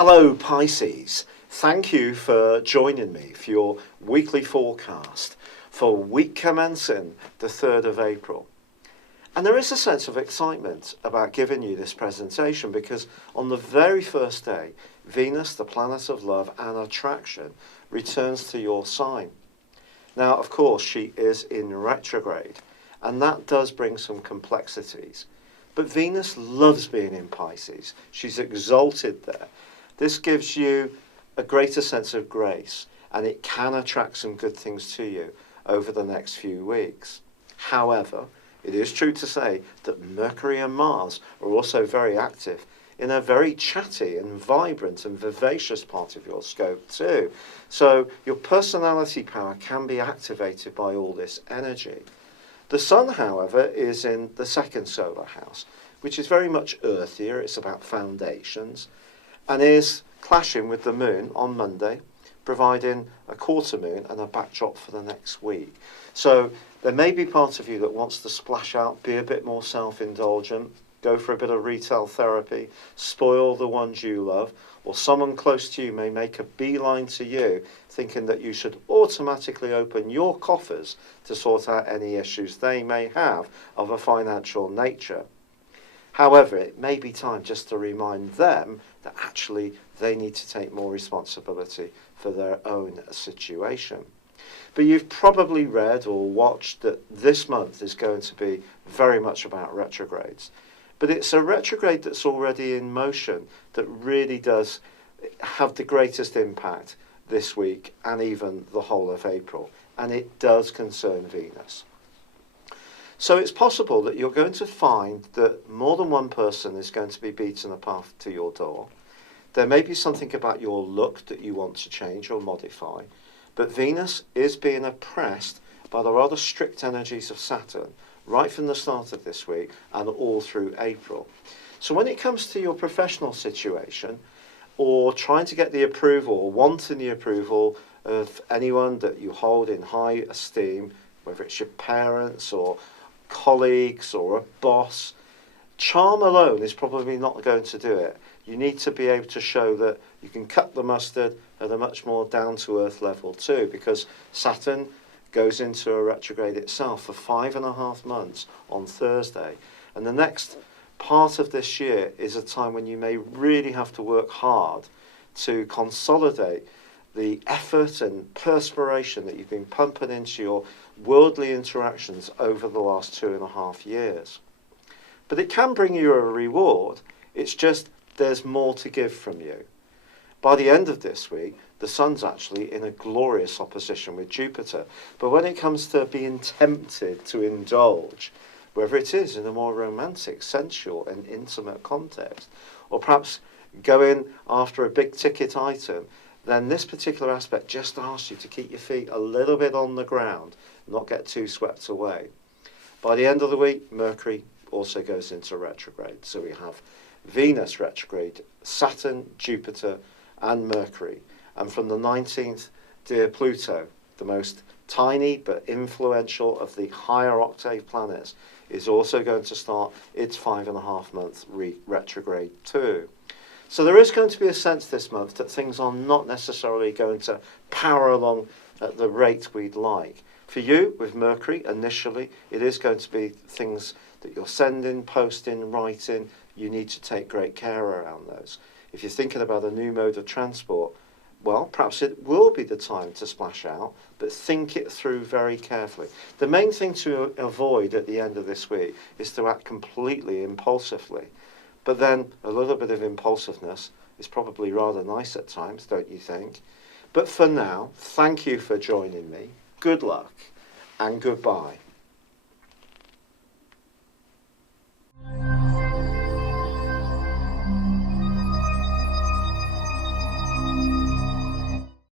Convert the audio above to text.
Hello Pisces, thank you for joining me for your weekly forecast for week commencing the 3rd of April. And there is a sense of excitement about giving you this presentation because on the very first day, Venus, the planet of love and attraction, returns to your sign. Now, of course, she is in retrograde, and that does bring some complexities. But Venus loves being in Pisces. She's exalted there. This gives you a greater sense of grace, and it can attract some good things to you over the next few weeks. However, it is true to say that Mercury and Mars are also very active in a very chatty and vibrant and vivacious part of your scope too. So your personality power can be activated by all this energy. The Sun, however, is in the second solar house, which is very much earthier. It's about foundations, and is clashing with the Moon on Monday, providing a quarter moon and a backdrop for the next week. So there may be part of you that wants to splash out, be a bit more self-indulgent, go for a bit of retail therapy, spoil the ones you love, or someone close to you may make a beeline to you, thinking that you should automatically open your coffers to sort out any issues they may have of a financial nature. However, it may be time just to remind them that actually they need to take more responsibility for their own situation. But you've probably read or watched that this month is going to be very much about retrogrades. But it's a retrograde that's already in motion that really does have the greatest impact this week and even the whole of April. And it does concern Venus. So it's possible that you're going to find that more than one person is going to be beating a path to your door. There may be something about your look that you want to change or modify. But Venus is being oppressed by the rather strict energies of Saturn right from the start of this week and all through April. So when it comes to your professional situation, or trying to get the approval, or wanting the approval of anyone that you hold in high esteem, whether it's your parents or colleagues or a boss, charm alone is probably not going to do it. You need to be able to show that you can cut the mustard at a much more down-to-earth level too, because Saturn goes into a retrograde itself for 5.5 months on Thursday. And the next part of this year is a time when you may really have to work hard to consolidate the effort and perspiration that you've been pumping into your worldly interactions over the last 2.5 years. But it can bring you a reward. It's just there's more to give from you. By the end of this week, the Sun's actually in a glorious opposition with Jupiter. But when it comes to being tempted to indulge, whether it is in a more romantic, sensual and intimate context, or perhaps going after a big ticket item, then this particular aspect just asks you to keep your feet a little bit on the ground, not get too swept away. By the end of the week, Mercury also goes into retrograde. So we have Venus retrograde, Saturn, Jupiter and Mercury. And from the 19th, dear Pluto, the most tiny but influential of the higher octave planets, is also going to start its 5.5-month retrograde too. So there is going to be a sense this month that things are not necessarily going to power along at the rate we'd like. For you, with Mercury, initially, it is going to be things that you're sending, posting, writing. You need to take great care around those. If you're thinking about a new mode of transport, well, perhaps it will be the time to splash out, but think it through very carefully. The main thing to avoid at the end of this week is to act completely impulsively. But then a little bit of impulsiveness is probably rather nice at times, don't you think? But for now, thank you for joining me. Good luck and goodbye.